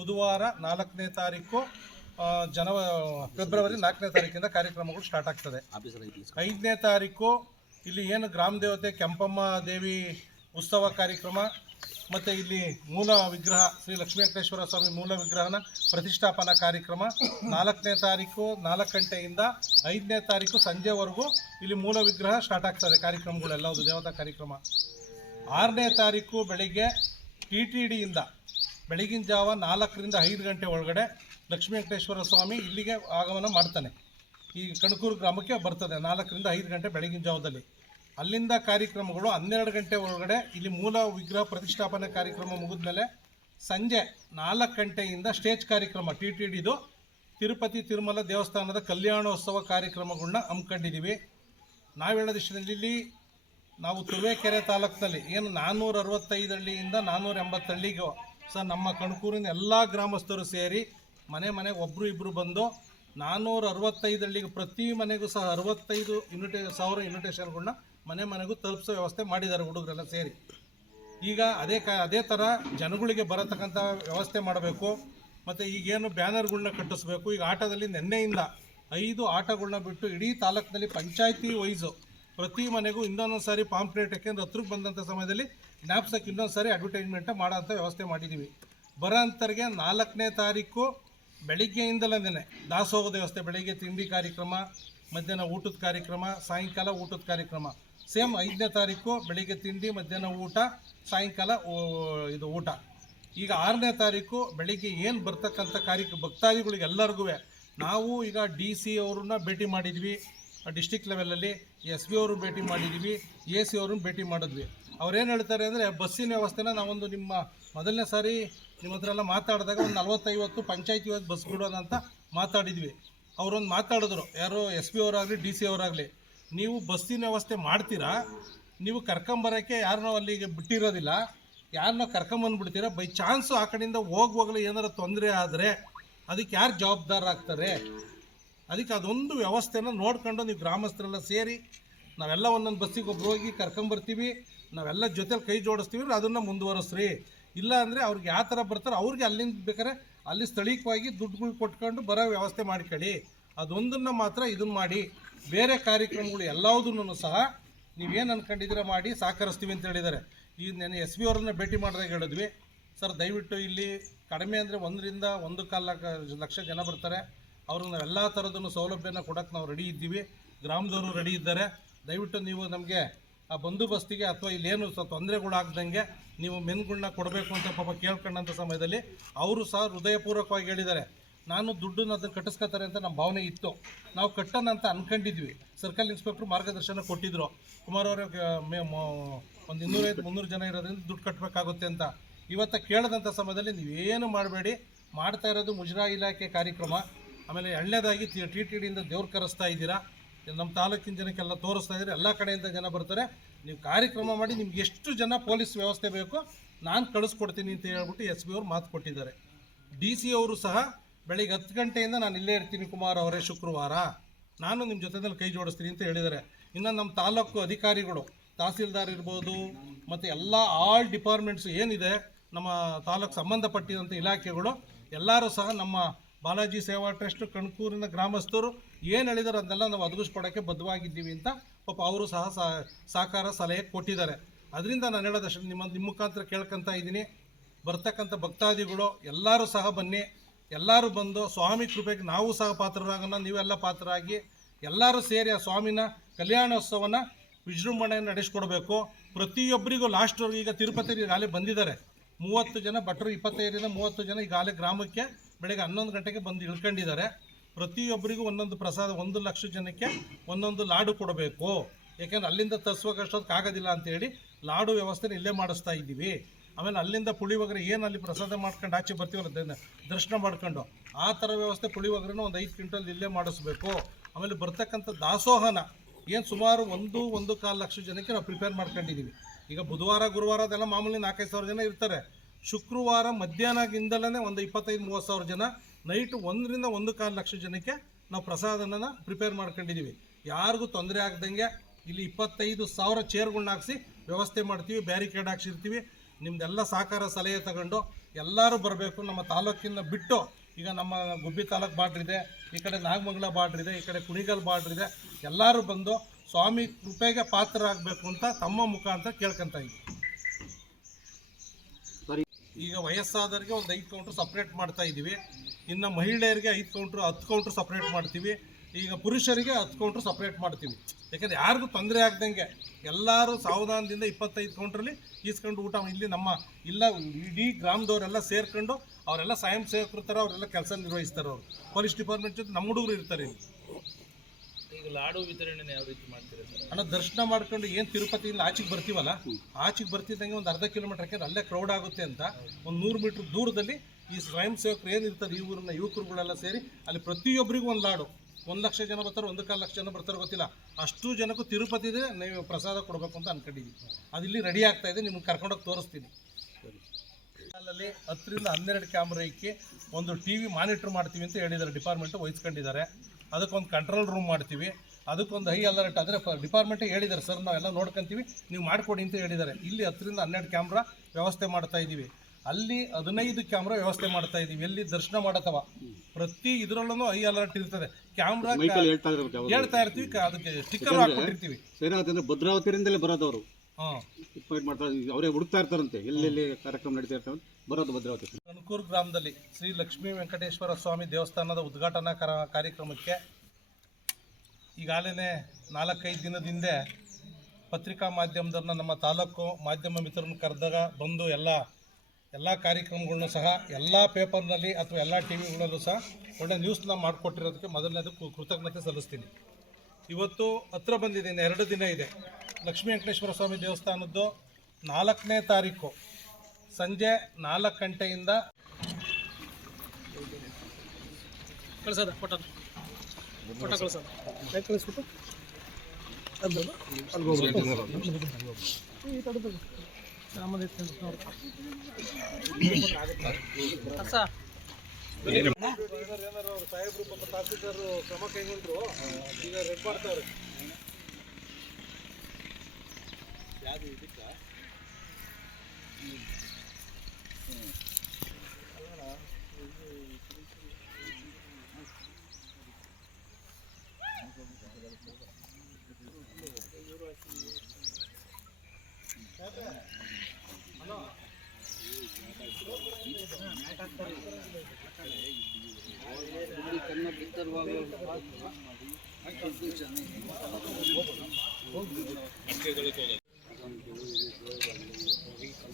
ಬುಧವಾರ 4ನೇ ತಾರೀಕು ಫೆಬ್ರವರಿ 4ನೇ ತಾರೀಕಿಂದ ಕಾರ್ಯಕ್ರಮಗಳು ಸ್ಟಾರ್ಟ್ ಆಗ್ತದೆ. 5ನೇ ತಾರೀಕು ಇಲ್ಲಿ ಏನು ಗ್ರಾಮ ದೇವತೆ ಕೆಂಪಮ್ಮ ದೇವಿ ಉತ್ಸವ ಕಾರ್ಯಕ್ರಮ ಮತ್ತು ಇಲ್ಲಿ ಮೂಲ ವಿಗ್ರಹ ಶ್ರೀ ಲಕ್ಷ್ಮೀ ವೆಂಕಟೇಶ್ವರ ಸ್ವಾಮಿ ಮೂಲ ವಿಗ್ರಹನ ಪ್ರತಿಷ್ಠಾಪನಾ ಕಾರ್ಯಕ್ರಮ 4ನೇ ತಾರೀಕು 4 ಗಂಟೆಯಿಂದ 5ನೇ ತಾರೀಕು ಸಂಜೆವರೆಗೂ ಇಲ್ಲಿ ಮೂಲ ವಿಗ್ರಹ ಸ್ಟಾರ್ಟ್ ಆಗ್ತದೆ. ಕಾರ್ಯಕ್ರಮಗಳೆಲ್ಲವುದು ದೇವತಾ ಕಾರ್ಯಕ್ರಮ. 6ನೇ ತಾರೀಕು ಬೆಳಿಗ್ಗೆ TTDಯಿಂದ ಬೆಳಗಿನ ಜಾವ 4ರಿಂದ 5 ಗಂಟೆ ಒಳಗಡೆ ಲಕ್ಷ್ಮೀ ವೆಂಕಟೇಶ್ವರ ಸ್ವಾಮಿ ಇಲ್ಲಿಗೆ ಆಗಮನ ಮಾಡ್ತಾನೆ. ಈ ಕಣಕೂರು ಗ್ರಾಮಕ್ಕೆ ಬರ್ತದೆ 4ರಿಂದ 5 ಗಂಟೆ ಬೆಳಗಿನ ಜಾವದಲ್ಲಿ. ಅಲ್ಲಿಂದ ಕಾರ್ಯಕ್ರಮಗಳು 12 ಗಂಟೆ ಒಳಗಡೆ ಇಲ್ಲಿ ಮೂಲ ವಿಗ್ರಹ ಪ್ರತಿಷ್ಠಾಪನೆ ಕಾರ್ಯಕ್ರಮ ಮುಗಿದ್ಮೇಲೆ ಸಂಜೆ 4 ಗಂಟೆಯಿಂದ ಸ್ಟೇಜ್ ಕಾರ್ಯಕ್ರಮ TTDದು ತಿರುಪತಿ ತಿರುಮಲ ದೇವಸ್ಥಾನದ ಕಲ್ಯಾಣೋತ್ಸವ ಕಾರ್ಯಕ್ರಮಗಳನ್ನ ಹಮ್ಮಿಕೊಂಡಿದ್ದೀವಿ. ನಾವು ಹೇಳೋದಿಷ್ಟರಲ್ಲಿ ನಾವು ತುರುವೇಕೆರೆ ತಾಲೂಕಿನಲ್ಲಿ ಏನು 465 ಹಳ್ಳಿಯಿಂದ 480 ಹಳ್ಳಿಗೂ ಸಹ ನಮ್ಮ ಕಣಕೂರಿನ ಎಲ್ಲ ಗ್ರಾಮಸ್ಥರು ಸೇರಿ ಮನೆಗೆ ಒಬ್ಬರು ಇಬ್ಬರು ಬಂದು 465 ಹಳ್ಳಿಗೆ ಪ್ರತಿ ಮನೆಗೂ ಸಹ 65,000 ಇನ್ವಿಟೇಷನ್ಗಳನ್ನ ಮನೆಗೂ ತಲುಪಿಸೋ ವ್ಯವಸ್ಥೆ ಮಾಡಿದ್ದಾರೆ ಹುಡುಗರೆಲ್ಲ ಸೇರಿ. ಈಗ ಅದೇ ಥರ ಜನಗಳಿಗೆ ಬರತಕ್ಕಂಥ ವ್ಯವಸ್ಥೆ ಮಾಡಬೇಕು. ಮತ್ತು ಈಗೇನು ಬ್ಯಾನರ್ಗಳನ್ನ ಕಟ್ಟಿಸ್ಬೇಕು. ಈಗ ಆಟದಲ್ಲಿ ನಿನ್ನೆಯಿಂದ 5 ಆಟಗಳನ್ನ ಬಿಟ್ಟು ಇಡೀ ತಾಲೂಕಿನಲ್ಲಿ ಪಂಚಾಯತಿ ವೈಸು ಪ್ರತಿ ಮನೆಗೂ ಇನ್ನೊಂದು ಸಾರಿ ಪಾಂಪ್ಲೇಟ್ ಯಾಕೆಂದ್ರೆ ಹತ್ರಕ್ಕೆ ಬಂದಂಥ ಸಮಯದಲ್ಲಿ ಜ್ಞಾಪಿಸೋಕ್ಕೆ ಇನ್ನೊಂದು ಸಾರಿ ಅಡ್ವರ್ಟೈಸ್ಮೆಂಟ್ ಮಾಡೋಂಥ ವ್ಯವಸ್ಥೆ ಮಾಡಿದ್ದೀವಿ. ಬರೋಂಥವ್ರಿಗೆ 4ನೇ ತಾರೀಕು ಬೆಳಿಗ್ಗೆಯಿಂದಲೇ ದಾಸೋಹದ ವ್ಯವಸ್ಥೆ, ಬೆಳಿಗ್ಗೆ ತಿಂಡಿ ಕಾರ್ಯಕ್ರಮ, ಮಧ್ಯಾಹ್ನ ಊಟದ ಕಾರ್ಯಕ್ರಮ, ಸಾಯಂಕಾಲ ಊಟದ ಕಾರ್ಯಕ್ರಮ. ಸೇಮ್ 5ನೇ ತಾರೀಕು ಬೆಳಿಗ್ಗೆ ತಿಂಡಿ, ಮಧ್ಯಾಹ್ನ ಊಟ, ಸಾಯಂಕಾಲ ಇದು ಊಟ. ಈಗ 6ನೇ ತಾರೀಕು ಬೆಳಿಗ್ಗೆ ಏನು ಬರ್ತಕ್ಕಂಥ ಭಕ್ತಾದಿಗಳಿಗೆ ಎಲ್ಲರಿಗೂ ನಾವು ಈಗ DC ಅವ್ರನ್ನ ಭೇಟಿ ಮಾಡಿದ್ವಿ, ಡಿಸ್ಟಿಕ್ ಲೆವೆಲಲ್ಲಿ SP ಅವರು ಭೇಟಿ ಮಾಡಿದ್ವಿ, AC ಅವ್ರನ್ನ ಭೇಟಿ ಮಾಡಿದ್ವಿ. ಅವ್ರೇನು ಹೇಳ್ತಾರೆ ಅಂದರೆ ಬಸ್ಸಿನ ವ್ಯವಸ್ಥೆನ ನಾವೊಂದು ನಿಮ್ಮ ಮೊದಲನೇ ಸಾರಿ ನಿಮ್ಮ ಹತ್ರ ಎಲ್ಲ ಮಾತಾಡಿದಾಗ ಒಂದು 40-50 ಪಂಚಾಯತಿ ಬಸ್ ಬಿಡೋಣ ಅಂತ ಮಾತಾಡಿದ್ವಿ. ಅವರೊಂದು ಮಾತಾಡಿದ್ರು, ಯಾರೋ SP ಅವರಾಗಲಿ DC ಅವರಾಗಲಿ, ನೀವು ಬಸ್ಸಿನ ವ್ಯವಸ್ಥೆ ಮಾಡ್ತೀರಾ, ನೀವು ಕರ್ಕೊಂಬರೋಕ್ಕೆ ಯಾರನ್ನೋ ಅಲ್ಲಿಗೆ ಬಿಟ್ಟಿರೋದಿಲ್ಲ, ಯಾರನ್ನೋ ಕರ್ಕೊಂಬಂದುಬಿಡ್ತೀರಾ, ಬೈ ಚಾನ್ಸು ಆ ಕಡೆಯಿಂದ ಹೋಗುವಾಗಲೂ ಏನಾರು ತೊಂದರೆ ಆದರೆ ಅದಕ್ಕೆ ಯಾರು ಜವಾಬ್ದಾರರಾಗ್ತಾರೆ? ಅದಕ್ಕೆ ಅದೊಂದು ವ್ಯವಸ್ಥೆನ ನೋಡ್ಕೊಂಡು ನೀವು ಗ್ರಾಮಸ್ಥರೆಲ್ಲ ಸೇರಿ ನಾವೆಲ್ಲ ಒಂದೊಂದು ಬಸ್ಸಿಗೆ ಒಬ್ರು ಹೋಗಿ ಕರ್ಕೊಂಬರ್ತೀವಿ, ನಾವೆಲ್ಲ ಜೊತೆಲಿ ಕೈ ಜೋಡಿಸ್ತೀವಿ, ಅದನ್ನು ಮುಂದುವರಿಸ್ರಿ. ಇಲ್ಲ ಅಂದರೆ ಅವ್ರಿಗೆ ಯಾವ ಥರ ಬರ್ತಾರೆ ಅವ್ರಿಗೆ ಅಲ್ಲಿಂದ ಬೇಕಾದ್ರೆ ಅಲ್ಲಿ ಸ್ಥಳೀಯವಾಗಿ ದುಡ್ಡುಗಳು ಕೊಟ್ಕೊಂಡು ಬರೋ ವ್ಯವಸ್ಥೆ ಮಾಡ್ಕೊಳ್ಳಿ. ಅದೊಂದನ್ನು ಮಾತ್ರ ಇದನ್ನು ಮಾಡಿ. ಬೇರೆ ಕಾರ್ಯಕ್ರಮಗಳು ಎಲ್ಲದನ್ನೂ ಸಹ ನೀವೇನು ಅಂದ್ಕೊಂಡಿದ್ದೀರ ಮಾಡಿ ಸಹಕರಿಸ್ತೀವಿ ಅಂತ ಹೇಳಿದ್ದಾರೆ. ಈಗ ನೆನೆ SP ಅವರನ್ನ ಭೇಟಿ ಮಾಡಿದಾಗ ಹೇಳಿದ್ವಿ, ಸರ್ ದಯವಿಟ್ಟು ಇಲ್ಲಿ ಕಡಿಮೆ ಅಂದರೆ 1ರಿಂದ 1.25 ಲಕ್ಷ ಜನ ಬರ್ತಾರೆ, ಅವ್ರಿಗೆ ನಾವು ಎಲ್ಲ ಥರದನ್ನು ಸೌಲಭ್ಯನ ಕೊಡೋಕ್ಕೆ ನಾವು ರೆಡಿ ಇದ್ದೀವಿ, ಗ್ರಾಮದವರು ರೆಡಿ ಇದ್ದಾರೆ. ದಯವಿಟ್ಟು ನೀವು ನಮಗೆ ಆ ಬಂದೋಬಸ್ತಿಗೆ ಅಥವಾ ಇಲ್ಲೇನು ತೊಂದರೆಗಳಾಗ್ದಂಗೆ ನೀವು ಮೆನ್ಗಳನ್ನ ಕೊಡಬೇಕು ಅಂತ ಪಾಪ ಕೇಳ್ಕೊಂಡಂಥ ಸಮಯದಲ್ಲಿ ಅವರು ಸಹ ಹೃದಯಪೂರ್ವಕವಾಗಿ ಹೇಳಿದ್ದಾರೆ. ನಾನು ದುಡ್ಡನ್ನು ಅದನ್ನು ಕಟ್ಟಿಸ್ಕೊತಾರೆ ಅಂತ ನಮ್ಮ ಭಾವನೆ ಇತ್ತು, ನಾವು ಕಟ್ಟೋಣ ಅಂತ ಅಂದ್ಕೊಂಡಿದ್ವಿ. ಸರ್ಕಲ್ ಇನ್ಸ್ಪೆಕ್ಟ್ರು ಮಾರ್ಗದರ್ಶನ ಕೊಟ್ಟಿದ್ದರು, ಕುಮಾರ್ ಅವರೇ ಒಂದು 250-300 ಜನ ಇರೋದ್ರಿಂದ ದುಡ್ಡು ಕಟ್ಟಬೇಕಾಗುತ್ತೆ ಅಂತ. ಇವತ್ತು ಕೇಳಿದಂಥ ಸಮಯದಲ್ಲಿ ನೀವೇನು ಮಾಡಬೇಡಿ, ಮಾಡ್ತಾ ಇರೋದು ಮುಜರಾ ಇಲಾಖೆ ಕಾರ್ಯಕ್ರಮ. ಆಮೇಲೆ ಎರಡನೇದಾಗಿ TTDಯಿಂದ ದೇವ್ರು ಕರೆಸ್ತಾ ಇದ್ದೀರಾ, ನಮ್ಮ ತಾಲೂಕಿನ ಜನಕ್ಕೆಲ್ಲ ತೋರಿಸ್ತಾ ಇದ್ದೀರಿ, ಎಲ್ಲ ಕಡೆಯಿಂದ ಜನ ಬರ್ತಾರೆ. ನೀವು ಕಾರ್ಯಕ್ರಮ ಮಾಡಿ, ನಿಮ್ಗೆ ಎಷ್ಟು ಜನ ಪೊಲೀಸ್ ವ್ಯವಸ್ಥೆ ಬೇಕೋ ನಾನು ಕಳಿಸ್ಕೊಡ್ತೀನಿ ಅಂತ ಹೇಳ್ಬಿಟ್ಟು SP ಅವರು ಮಾತು ಕೊಟ್ಟಿದ್ದಾರೆ. DC ಅವರು ಸಹ ಬೆಳಿಗ್ಗೆ 10 ಗಂಟೆಯಿಂದ ನಾನು ಇಲ್ಲೇ ಇರ್ತೀನಿ ಕುಮಾರ್ ಅವರೇ, ಶುಕ್ರವಾರ ನಾನು ನಿಮ್ಮ ಜೊತೆಯಲ್ಲಿ ಕೈ ಜೋಡಿಸ್ತೀನಿ ಅಂತ ಹೇಳಿದ್ದಾರೆ. ಇನ್ನು ನಮ್ಮ ತಾಲೂಕು ಅಧಿಕಾರಿಗಳು, ತಹಸೀಲ್ದಾರ್ ಇರ್ಬೋದು, ಮತ್ತು ಎಲ್ಲ ಆಲ್ ಡಿಪಾರ್ಟ್ಮೆಂಟ್ಸ್ ಏನಿದೆ ನಮ್ಮ ತಾಲೂಕು ಸಂಬಂಧಪಟ್ಟಿದಂಥ ಇಲಾಖೆಗಳು ಎಲ್ಲರೂ ಸಹ ನಮ್ಮ ಬಾಲಾಜಿ ಸೇವಾ ಟ್ರಸ್ಟ್ ಕಣಕೂರಿನ ಗ್ರಾಮಸ್ಥರು ಏನು ಹೇಳಿದಾರೆ ಅದನ್ನೆಲ್ಲ ನಾವು ಒದಗಿಸ್ಕೊಡೋಕ್ಕೆ ಬದ್ಧವಾಗಿದ್ದೀವಿ ಅಂತ ಪಾಪ ಅವರು ಸಹ ಸಹಕಾರ ಸಲಹೆ ಕೊಟ್ಟಿದ್ದಾರೆ. ಅದರಿಂದ ನಾನು ಹೇಳೋದಷ್ಟು ನಿಮ್ಮ ಮುಖಾಂತರ ಕೇಳ್ಕೊತಾ ಇದ್ದೀನಿ, ಬರ್ತಕ್ಕಂಥ ಭಕ್ತಾದಿಗಳು ಎಲ್ಲರೂ ಸಹ ಬನ್ನಿ, ಎಲ್ಲರೂ ಬಂದು ಸ್ವಾಮಿ ಕೃಪೆಗೆ ನಾವು ಸಹ ಪಾತ್ರರಾಗೋಣ, ನೀವೆಲ್ಲ ಪಾತ್ರರಾಗಿ ಎಲ್ಲರೂ ಸೇರಿ ಆ ಸ್ವಾಮಿನ ಕಲ್ಯಾಣೋತ್ಸವನ ವಿಜೃಂಭಣೆಯನ್ನು ನಡೆಸ್ಕೊಡ್ಬೇಕು. ಪ್ರತಿಯೊಬ್ಬರಿಗೂ ಲಾಸ್ಟ್ವರೆಗೂ ಈಗ ತಿರುಪತಿ ಈಗಾಗಲೇ ಬಂದಿದ್ದಾರೆ 30 ಜನ ಭಟ್ರು, 25ರಿಂದ 30 ಜನ ಈಗಾಗಲೇ ಗ್ರಾಮಕ್ಕೆ ಬೆಳಗ್ಗೆ 11 ಗಂಟೆಗೆ ಬಂದು ಇಳ್ಕೊಂಡಿದ್ದಾರೆ. ಪ್ರತಿಯೊಬ್ಬರಿಗೂ ಒಂದೊಂದು ಪ್ರಸಾದ, 1 ಲಕ್ಷ ಜನಕ್ಕೆ ಒಂದೊಂದು ಲಾಡು ಕೊಡಬೇಕು. ಯಾಕೆಂದ್ರೆ ಅಲ್ಲಿಂದ ತರಿಸೋಕಷ್ಟೊತ್ತಿಗೆ ಆಗೋದಿಲ್ಲ ಅಂತೇಳಿ ಲಾಡು ವ್ಯವಸ್ಥೆನ ಇಲ್ಲೇ ಮಾಡಿಸ್ತಾ ಇದ್ದೀವಿ. ಆಮೇಲೆ ಅಲ್ಲಿಂದ ಪುಳಿಯೋಗರೆ ಏನು ಅಲ್ಲಿ ಪ್ರಸಾದ ಮಾಡ್ಕೊಂಡು ಆಚೆ ಬರ್ತೀವಲ್ಲ ದರ್ಶನ ಮಾಡ್ಕೊಂಡು, ಆ ಥರ ವ್ಯವಸ್ಥೆ ಪುಳಿಯೋಗರೆನ ಒಂದು 5 ಕ್ವಿಂಟಲ್ ಇಲ್ಲೇ ಮಾಡಿಸ್ಬೇಕು. ಆಮೇಲೆ ಬರ್ತಕ್ಕಂಥ ದಾಸೋಹನ ಏನು ಸುಮಾರು 1-1.25 ಲಕ್ಷ ಜನಕ್ಕೆ ನಾವು ಪ್ರಿಪೇರ್ ಮಾಡ್ಕೊಂಡಿದ್ದೀವಿ. ಈಗ ಬುಧವಾರ ಗುರುವಾರ ಅದೆಲ್ಲ ಮಾಮೂಲಿ 4-5 ಸಾವಿರ ಜನ ಇರ್ತಾರೆ. ಶುಕ್ರವಾರ ಮಧ್ಯಾಹ್ನದಿಂದಲೇ ಒಂದು 25-30 ಸಾವಿರ ಜನ, ನೈಟು 1ರಿಂದ 1.25 ಲಕ್ಷ ಜನಕ್ಕೆ ನಾವು ಪ್ರಸಾದನ ಪ್ರಿಪೇರ್ ಮಾಡ್ಕೊಂಡಿದ್ದೀವಿ. ಯಾರಿಗೂ ತೊಂದರೆ ಆಗದಂಗೆ ಇಲ್ಲಿ 25,000 ಚೇರ್ಗಳನ್ನ ಹಾಕಿಸಿ ವ್ಯವಸ್ಥೆ ಮಾಡ್ತೀವಿ, ಬ್ಯಾರಿಕೇಡ್ ಹಾಕ್ಸಿರ್ತೀವಿ. ನಿಮ್ಮದೆಲ್ಲ ಸಹಕಾರ ಸಲಹೆ ತಗೊಂಡು ಎಲ್ಲರೂ ಬರಬೇಕು. ನಮ್ಮ ತಾಲೂಕಿನ ಬಿಟ್ಟು ಈಗ ನಮ್ಮ ಗುಬ್ಬಿ ತಾಲೂಕು ಬಾರ್ಡ್ರ್ ಇದೆ, ಈ ಕಡೆ ನಾಗಮಂಗಲ ಬಾರ್ಡ್ರ್ ಇದೆ, ಈ ಕಡೆ ಕುಣಿಗಲ್ ಬಾರ್ಡ್ರ್ ಇದೆ. ಎಲ್ಲರೂ ಬಂದು ಸ್ವಾಮಿ ಕೃಪೆಗೆ ಪಾತ್ರರಾಗಬೇಕು ಅಂತ ತಮ್ಮ ಮುಖಾಂತರ ಕೇಳ್ಕೊಂತ ಇದ್ದೀವಿ. ಈಗ ವಯಸ್ಸಾದವರಿಗೆ ಒಂದು 5 ಕೌಂಟ್ರ್ ಸಪ್ರೇಟ್ ಮಾಡ್ತಾ ಇದ್ದೀವಿ. ಇನ್ನು ಮಹಿಳೆಯರಿಗೆ 5 ಕೌಂಟ್ರು 10 ಕೌಂಟ್ರ್ ಸಪ್ರೇಟ್ ಮಾಡ್ತೀವಿ. ಈಗ ಪುರುಷರಿಗೆ 10 ಕೌಂಟ್ರ್ ಸಪ್ರೇಟ್ ಮಾಡ್ತೀವಿ. ಯಾಕಂದರೆ ಯಾರಿಗೂ ತೊಂದರೆ ಆಗ್ದಂಗೆ ಎಲ್ಲರೂ ಸಾವಧಾನದಿಂದ 25 ಕೌಂಟ್ರಲ್ಲಿ ಈಸ್ಕೊಂಡು ಊಟ ಇಲ್ಲಿ ನಮ್ಮ ಇಲ್ಲ ಇಡೀ ಗ್ರಾಮದವರೆಲ್ಲ ಸೇರ್ಕೊಂಡು ಅವರೆಲ್ಲ ಸ್ವಯಂ ಸೇವಕರು ಥರ ಅವರೆಲ್ಲ ಕೆಲಸ ನಿರ್ವಹಿಸ್ತಾರೆ. ಅವರು ಪೊಲೀಸ್ ಡಿಪಾರ್ಟ್ಮೆಂಟ್ ಜೊತೆ ನಮ್ಮ ಹುಡುಗರು ಇರ್ತಾರೆ. ಈಗ ಲಾಡು ವಿತರಣೆ ಯಾವ ರೀತಿ ಮಾಡ್ತೀರಾ ಸರ್? ಅಣ್ಣ ದರ್ಶನ ಮಾಡ್ಕೊಂಡು ಏನು ತಿರುಪತಿಯಿಂದ ಆಚೆಗೆ ಬರ್ತೀವಲ್ಲ, ಆಚೆಗೆ ಬರ್ತಿದ್ದಂಗೆ ಒಂದು ಅರ್ಧ ಕಿಲೋಮೀಟರ್ಗೆ ಅಲ್ಲೇ ಕ್ರೌಡ್ ಆಗುತ್ತೆ ಅಂತ ಒಂದು 100 ಮೀಟ್ರ್ ದೂರದಲ್ಲಿ ಈ ಸ್ವಯಂ ಸೇವಕರು ಏನಿರ್ತಾರೆ ಈ ಊರಿನ ಯುವಕರುಗಳೆಲ್ಲ ಸೇರಿ ಅಲ್ಲಿ ಪ್ರತಿಯೊಬ್ಬರಿಗೂ ಒಂದು ಲಾಡು 1 ಲಕ್ಷ ಜನ ಬರ್ತಾರೆ, 1.25 ಲಕ್ಷ ಜನ ಬರ್ತಾರೆ ಗೊತ್ತಿಲ್ಲ, ಅಷ್ಟು ಜನಕ್ಕೂ ತಿರುಪತಿದೆ ನೀವು ಪ್ರಸಾದ ಕೊಡಬೇಕು ಅಂತ ಅಂದ್ಕೊಂಡಿದ್ದೀವಿ. ಅದು ಇಲ್ಲಿ ರೆಡಿ ಆಗ್ತಾ ಇದೆ, ನಿಮ್ಗೆ ಕರ್ಕೊಂಡೋಗಿ ತೋರಿಸ್ತೀನಿ. ಅಲ್ಲಿ 10 ರಿಂದ 12 ಕ್ಯಾಮ್ರಾ ಇಕ್ಕಿ ಒಂದು TV ಮಾನಿಟ್ರ್ ಮಾಡ್ತೀವಿ ಅಂತ ಹೇಳಿದ್ದಾರೆ. ಡಿಪಾರ್ಟ್ಮೆಂಟ್ ವಹಿಸ್ಕೊಂಡಿದ್ದಾರೆ. ಅದಕ್ಕೊಂದು ಕಂಟ್ರೋಲ್ ರೂಮ್ ಮಾಡ್ತೀವಿ, ಅದಕ್ಕೊಂದು ಹೈ ಅಲರ್ಟ್. ಅಂದರೆ ಡಿಪಾರ್ಟ್ಮೆಂಟೇ ಹೇಳಿದ್ದಾರೆ ಸರ್ ನಾವೆಲ್ಲ ನೋಡ್ಕೊತೀವಿ, ನೀವು ಮಾಡಿಕೊಡಿ ಅಂತ ಹೇಳಿದ್ದಾರೆ. ಇಲ್ಲಿ 10 ರಿಂದ 12 ಕ್ಯಾಮ್ರಾ ವ್ಯವಸ್ಥೆ ಮಾಡ್ತಾ ಇದ್ದೀವಿ. ಅಲ್ಲಿ 15 ಕ್ಯಾಮ್ರಾ ವ್ಯವಸ್ಥೆ ಮಾಡ್ತಾ ಇದ್ದೀವಿ. ಎಲ್ಲಿ ದರ್ಶನ ಮಾಡತ್ತವ ಪ್ರತಿ ಇದರಲ್ಲೂ ಹೈ ಅಲರ್ಟ್ ಇರ್ತದೆ. ಕ್ಯಾಮ್ರಾ ಹೇಳ್ತಾ ಇರ್ತೀವಿ, ಅದಕ್ಕೆ ಸ್ಟಿಕ್ಕರ್ ಹಾಕ್ಬಿಟ್ಟಿರ್ತೀವಿ. ಭದ್ರಾವತಿಯಿಂದಲೇ ಬರೋದವರು ಮಾಡ್ತಾರೆ, ಅವರೇ ಹುಡುಕ್ತಾ ಇರ್ತಾರಂತೆ ಎಲ್ಲೆಲ್ಲಿ ಕಾರ್ಯಕ್ರಮ ನಡೀತಾ ಇರ್ತಾರೆ, ಬರೋದು ಭದ್ರಾವತಿ. ಕನಕೂರು ಗ್ರಾಮದಲ್ಲಿ ಶ್ರೀ ಲಕ್ಷ್ಮೀ ವೆಂಕಟೇಶ್ವರ ಸ್ವಾಮಿ ದೇವಸ್ಥಾನದ ಉದ್ಘಾಟನಾ ಕಾರ್ಯಕ್ರಮಕ್ಕೆ ಈಗಾಗಲೇ 4-5 ದಿನದ ಹಿಂದೆ ಪತ್ರಿಕಾ ಮಾಧ್ಯಮದನ್ನ ನಮ್ಮ ತಾಲೂಕು ಮಾಧ್ಯಮ ಮಿತ್ರರನ್ನು ಕರೆದಾಗ ಬಂದು ಎಲ್ಲ ಕಾರ್ಯಕ್ರಮಗಳನ್ನೂ ಸಹ ಎಲ್ಲ ಪೇಪರ್ನಲ್ಲಿ ಅಥವಾ ಎಲ್ಲ TV ಸಹ ಒಳ್ಳೆ ನ್ಯೂಸ್ನ ಮಾಡಿಕೊಟ್ಟಿರೋದಕ್ಕೆ ಮೊದಲನೇದು ಕೃತಜ್ಞತೆ ಸಲ್ಲಿಸ್ತೀನಿ. ಇವತ್ತು ಹತ್ರ ಬಂದಿದ್ದೀನಿ, 2 ದಿನ ಇದೆ. ಲಕ್ಷ್ಮೀ ವೆಂಕಟೇಶ್ವರ ಸ್ವಾಮಿ ದೇವಸ್ಥಾನದ್ದು 4ನೇ ತಾರೀಕು ಸಂಜೆ 4 ಗಂಟೆಯಿಂದ ಕಳಿಸೋದ ಫೋಟೋ ಕಳಿಸೋದು ಕಳಿಸ್ಬಿಟ್ಟು ಸಾಹೇಬ್ರು ಪಾಪ ತಹಸೀಲ್ದಾರ್ ಕ್ರಮ ಕೈಗೊಂಡ್ರು, ಈಗ ರೆಡ್ ಮಾಡ್ತಾರೆ. ಯಾವುದು ಇದಕ್ಕ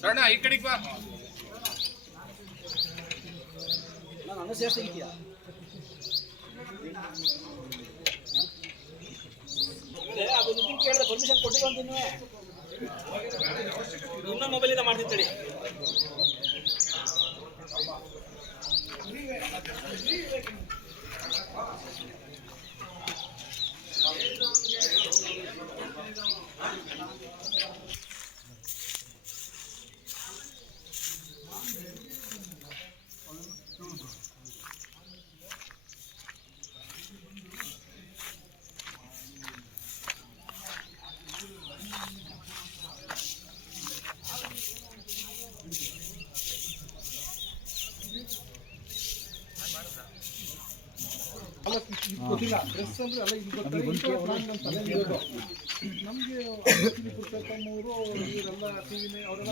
ಸಣ್ಣ ಈ ಕಡೆಗೆ ಬಾ. ನಾನು ಸೇರ್ಸಿದ್ದೀಯಾ ಅದು ನಿಮ್ಗೆ ಕೇಳಿದ್ರೆ ಪರ್ಮಿಷನ್ ಕೊಟ್ಟಿಲ್ಲ ಅಂತ ಇನ್ನೊಂದು ಮೊಬೈಲಿಂದ ಮಾಡ್ತಿದ್ದೇಳಿ. ಗೊತ್ತಿಲ್ಲ ಡ್ರೆಸ್ ಅಂದ್ರೆ ಎಲ್ಲ ಇದು ನಮಗೆ ಪುರುಷೋತ್ತಮವರು ಇವರೆಲ್ಲ ಟಿವಿನೇ ಅವರೆಲ್ಲ